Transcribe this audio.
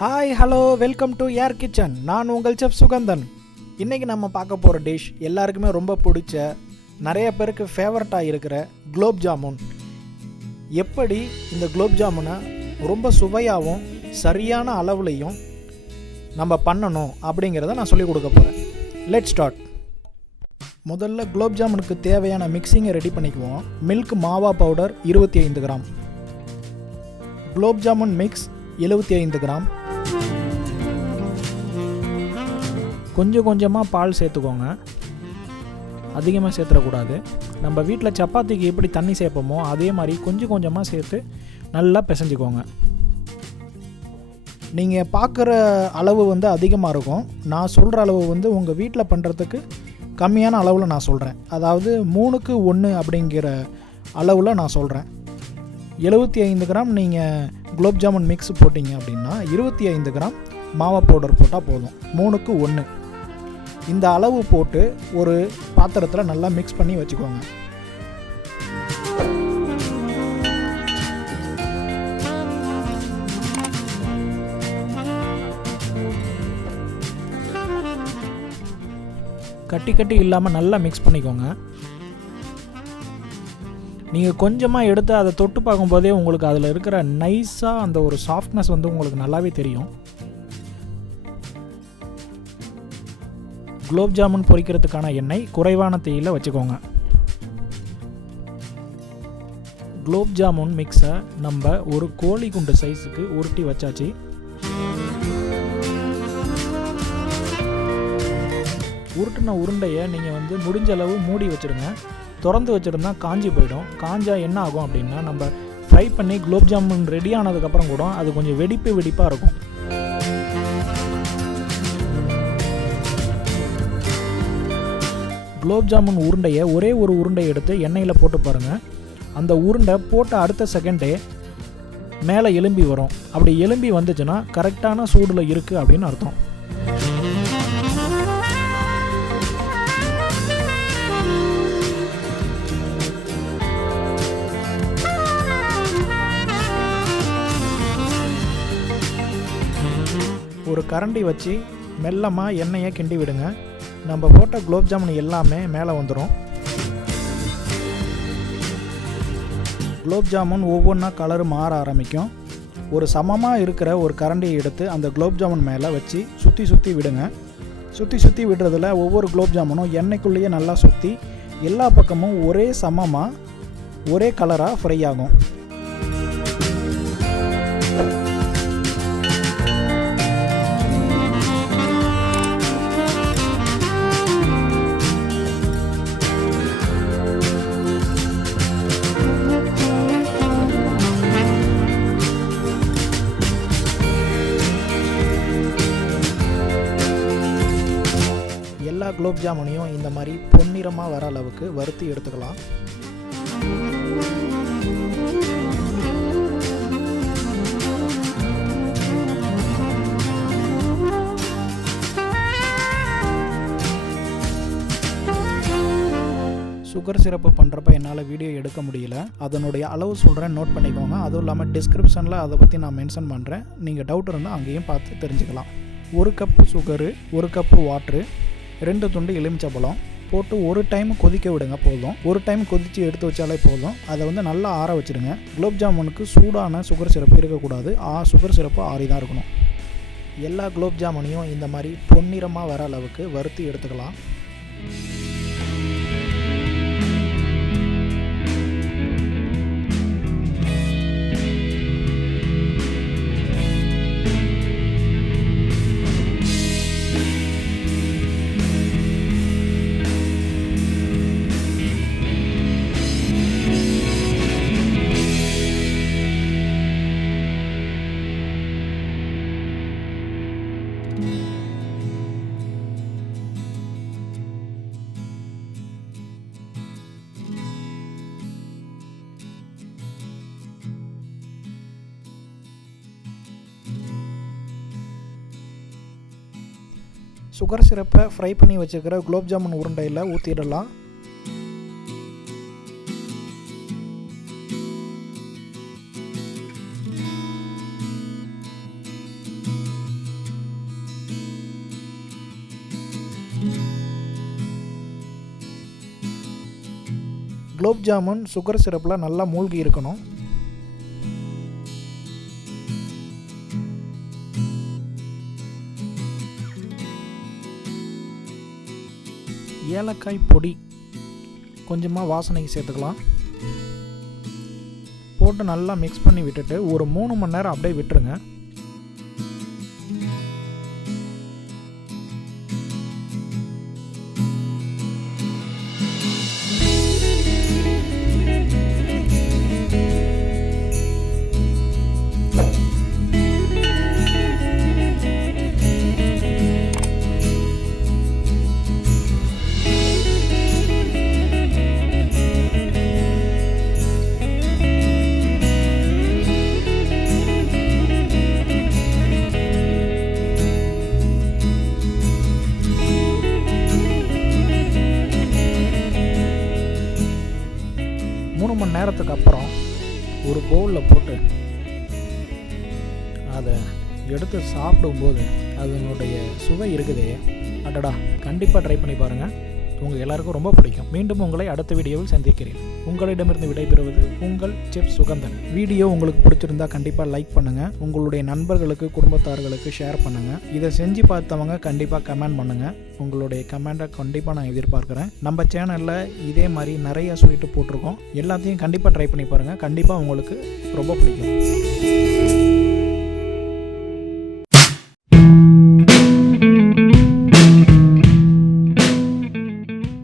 Hi hello welcome to air kitchen. நான் உங்கள் chef Suganthan. இன்றைக்கி நம்ம பார்க்க போகிற டிஷ் எல்லாருக்குமே ரொம்ப பிடிச்ச, நிறைய பேருக்கு ஃபேவரட்டாக இருக்கிற குலோப் ஜாமுன். எப்படி இந்த குலோப் ஜாமுனை ரொம்ப சுவையாகவும் சரியான அளவுலையும் நம்ம பண்ணணும் அப்படிங்கிறத நான் சொல்லிக் கொடுக்க போகிறேன். Let's start. முதல்ல குலோப் ஜாமுனுக்கு தேவையான மிக்சிங்கை ரெடி பண்ணிக்குவோம். மில்க் மாவா powder 25 gram, gulab jamun mix 75 gram, கொஞ்சம் கொஞ்சமாக பால் சேர்த்துக்கோங்க, அதிகமாக சேர்த்துடக்கூடாது. நம்ம வீட்டில் சப்பாத்திக்கு எப்படி தண்ணி சேர்ப்போமோ அதே மாதிரி கொஞ்சம் கொஞ்சமாக சேர்த்து நல்லா பிசைஞ்சிக்கோங்க. நீங்கள் பார்க்குற அளவு அதிகமாக இருக்கும். நான் சொல்கிற அளவு உங்கள் வீட்டில் பண்ணுறதுக்கு கம்மியான அளவில் நான் சொல்கிறேன். அதாவது 3க்கு 1 அப்படிங்கிற அளவில் நான் சொல்கிறேன். 75 கிராம் நீங்கள் குலோப் ஜாமுன் மிக்ஸ் போட்டிங்க அப்படின்னா 25 கிராம் மாவா பவுடர் போட்டால் போதும். 3க்கு 1 இந்த அளவு போட்டு ஒரு பாத்திரத்தில் நல்லா மிக்ஸ் பண்ணி வச்சுக்கோங்க. கட்டி கட்டி இல்லாமல் நல்லா மிக்ஸ் பண்ணிக்கோங்க. நீங்கள் கொஞ்சமாக எடுத்து அதை தொட்டு பார்க்கும்போதே உங்களுக்கு அதில் இருக்கிற நைஸாக அந்த ஒரு சாஃப்ட்னஸ் உங்களுக்கு நல்லாவே தெரியும். குலோப் ஜாமுன் பொரிக்கிறதுக்கான எண்ணெய் குறைவான தீயில் வச்சுக்கோங்க. குலோப் ஜாமுன் மிக்ஸை நம்ம ஒரு கோழி குண்டு சைஸுக்கு உருட்டி வச்சாச்சு. உருட்டின உருண்டையை நீங்கள் முடிஞ்ச அளவு மூடி வச்சுருங்க. திறந்து வச்சுருந்தா காஞ்சி போயிடும். காஞ்சா என்ன ஆகும் அப்படின்னா, நம்ம ஃப்ரை பண்ணி குலோப் ஜாமுன் ரெடி ஆனதுக்கப்புறம் கூட அது கொஞ்சம் வெடிப்பாக இருக்கும். குலோப் ஜாமுன் உருண்டையை ஒரே ஒரு உருண்டை எடுத்து எண்ணெயில் போட்டு பாருங்கள். அந்த உருண்டை போட்ட அடுத்த செகண்டே மேலே எலும்பி வரும். அப்படி எலும்பி வந்துச்சுன்னா கரெக்டான சூடில் இருக்குது அப்படின்னு அர்த்தம். ஒரு கரண்டி வச்சு மெல்லமாக எண்ணெயை கிண்டி விடுங்க. நம்ம போட்ட குலோப் ஜாமுன் எல்லாமே மேலே வந்துடும். குலோப் ஜாமுன் ஒவ்வொன்றா கலர் மாற ஆரம்பிக்கும். ஒரு சமமாக இருக்கிற ஒரு கரண்டியை எடுத்து அந்த குலோப் ஜாமுன் மேலே வச்சு சுற்றி விடுங்க. சுற்றி விடுறதுல ஒவ்வொரு குலோப் ஜாமுனும் எண்ணெய்க்குள்ளேயே நல்லா சுற்றி எல்லா பக்கமும் ஒரே சமமாக ஒரே கலராக ஃப்ரை ஆகும். எல்லா குலோப் ஜாமுனையும் இந்த மாதிரி பொன்னிறமாக வர அளவுக்கு வறுத்து எடுத்துக்கலாம். சுகர் சிரப்பு பண்ணுறப்ப என்னால் வீடியோ எடுக்க முடியல. அதனுடைய அளவு சொல்கிறேன், நோட் பண்ணிக்கோங்க. அதுவும் இல்லாமல் டிஸ்கிரிப்ஷனில் அதை பற்றி நான் மென்ஷன் பண்ணுறேன். நீங்கள் டவுட் இருந்தால் அங்கேயும் பார்த்து தெரிஞ்சுக்கலாம். 1 கப்பு சுகரு, 1 கப்பு வாட்ரு, 2 துண்டு எலுமிச்சப்பழம் போட்டு ஒரு டைம் கொதிக்க விடுங்க போதும். ஒரு டைம் கொதித்து எடுத்து வச்சாலே போதும். அதை நல்லா ஆற வச்சுருங்க. குலோப் ஜாமுனுக்கு சூடான சுகர் சிரப்பு இருக்கக்கூடாது. சுகர் சிரப்பு ஆறி தான் இருக்கணும். எல்லா குலோப் ஜாமுனையும் இந்த மாதிரி பொன்னிறமாக வர அளவுக்கு வறுத்து எடுத்துக்கலாம். சுகர் சிரப்பை ஃப்ரை பண்ணி வச்சுருக்கிற குலோப் ஜாமுன் உருண்டையில் ஊற்றிடலாம். குலோப் ஜாமுன் சுகர் சிரப்பில் நல்லா மூழ்கி இருக்கணும். ஏலக்காய் பொடி கொஞ்சமாக வாசனைக்கு சேர்த்துக்கலாம். போட்டு நல்லா மிக்ஸ் பண்ணி விட்டுட்டு ஒரு 3 மணி நேரம் அப்படியே விட்டுருங்க. மணி நேரத்துக்கு அப்புறம் ஒரு பவுலில் போட்டு அதை எடுத்து சாப்பிடும்போது அதனுடைய சுவை இருக்குதே, அடடா, கண்டிப்பாக ட்ரை பண்ணி பாருங்கள். உங்கள் எல்லாருக்கும் ரொம்ப பிடிக்கும். மீண்டும் உங்களை அடுத்த வீடியோவில் சந்திக்கிறேன். உங்களிடமிருந்து விடைபெறுவது உங்கள் செஃப் சுகந்தன். வீடியோ உங்களுக்கு பிடிச்சிருந்தா கண்டிப்பாக லைக் பண்ணுங்கள். உங்களுடைய நண்பர்களுக்கு குடும்பத்தார்களுக்கு ஷேர் பண்ணுங்கள். இதை செஞ்சு பார்த்தவங்க கண்டிப்பாக கமெண்ட் பண்ணுங்கள். உங்களுடைய கமெண்ட்டை கண்டிப்பாக நான் எதிர்பார்க்குறேன். நம்ம சேனலில் இதே மாதிரி நிறைய ஸ்வீட்டு போட்டிருக்கோம். எல்லாத்தையும் கண்டிப்பாக ட்ரை பண்ணி பாருங்கள். கண்டிப்பாக உங்களுக்கு ரொம்ப பிடிக்கும்.